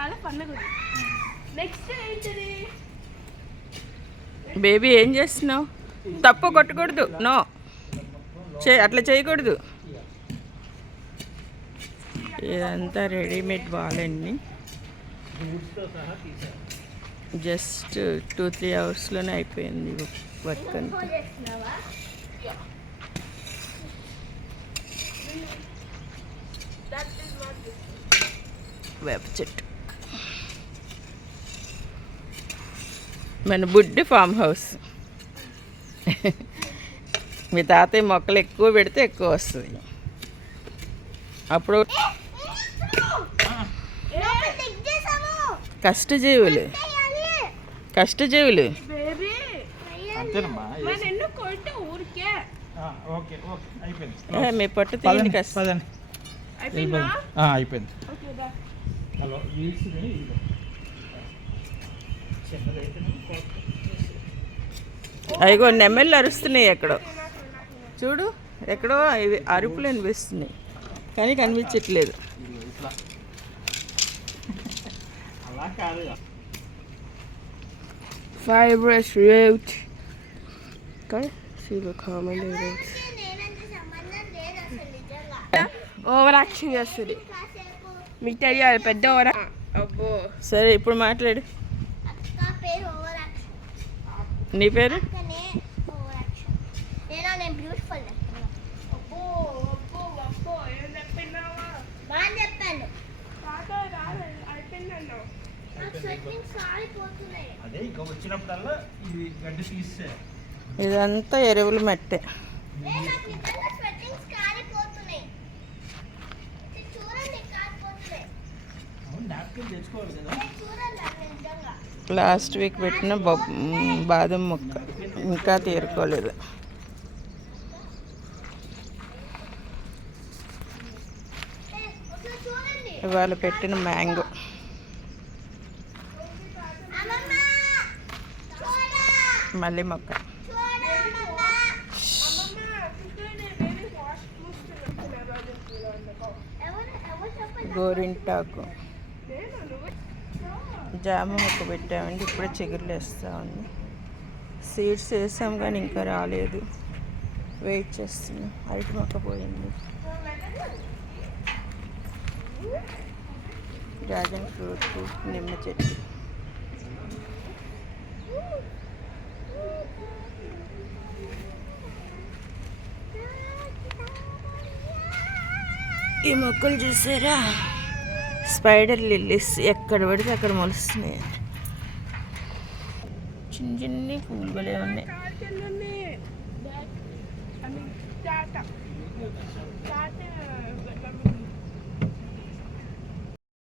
చాలా ఫన్గా ఉంది. నెక్స్ట్ ఏంటిది? బేబీ ఏం చేస్తున్నావు? తప్పు కొట్టకూడదు. నో, అట్లా చేయకూడదు. ఇదంతా రెడీమేడ్ బాలండి. జస్ట్ 2-3 అవర్స్లోనే అయిపోయింది వర్క్ అంతా. వేప చెట్టు, మన బుడ్డి ఫామ్ హౌస్. మీ తాతయ్య మొక్కలు ఎక్కువ పెడితే ఎక్కువ వస్తుంది. అప్పుడు కష్టజీవులు మీ పట్టు తీయండి. కష్టం అయిపోయింది. అయ్యో నెమ్మళ్ళు అరుస్తున్నాయి ఎక్కడో. చూడు, ఎక్కడో అరుపులు అనిపిస్తున్నాయి కానీ కనిపించట్లేదు. Fibrous root. Okay, see the common roots. Over action చేస్తుంది. మీకు తెలియాలి పెద్ద ఓవర్. అబ్బో సరే, ఇప్పుడు మాట్లాడు. నీ పేరు? ఇదంతా ఎరువులు మట్టే. లాస్ట్ వీక్ పెట్టిన బాదం మొక్క ఇంకా తీరుకోలేదు. ఇవాళ పెట్టిన మ్యాంగో. మళ్ళీ మొక్క. గోరింటాకు, జామ మొక్క పెట్టామండి. ఇప్పుడే చిగురులు వేస్తూ ఉంది. సీడ్స్ వేసాం కానీ ఇంకా రాలేదు. వెయిట్ చేస్తున్నాం. అరటి మొక్క పోయింది. డ్రాగన్ ఫ్రూట్, నిమ్మ చెట్టు. ఈ మొక్కలు చూసారా? Spider lilies. ఎక్కడ పడితే అక్కడ మొలుస్తున్నాయి. చిన్న చిన్న పువ్వులు భలే ఉన్నాయి.